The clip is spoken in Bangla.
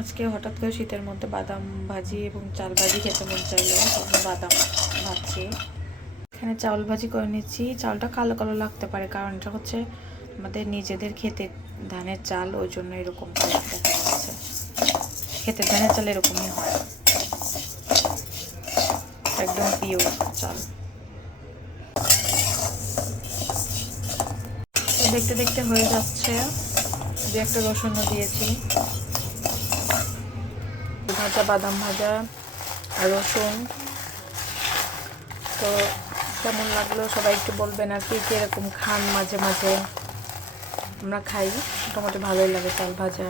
আজকে হঠাৎ করে শীতের মধ্যে বাদাম ভাজি এবং চাল ভাজি খেতে মন চাইলো, তখন বাদাম ভাজছি। এখানে চাউল ভাজি করে নিচ্ছি। চালটা কালো কালো লাগতে পারে, কারণ এটা হচ্ছে আমাদের নিজেদের ক্ষেতের ধানের চাল, ওই জন্য এরকম কালার দেখা যাচ্ছে। ক্ষেতের ধানের চাল এরকমই হয়, একদম পিওর চাল। তো দেখতে দেখতে হয়ে যাচ্ছে। দু একটা রসুনও দিয়েছি। ভাজা বাদাম ভাজা আর রসুন। তো কেমন লাগলো সবাই একটু বলবেন, আর কি এরকম খান মাঝে মাঝে। আমরা খাই, মোটামুটি ভালোই লাগে চাল ভাজা।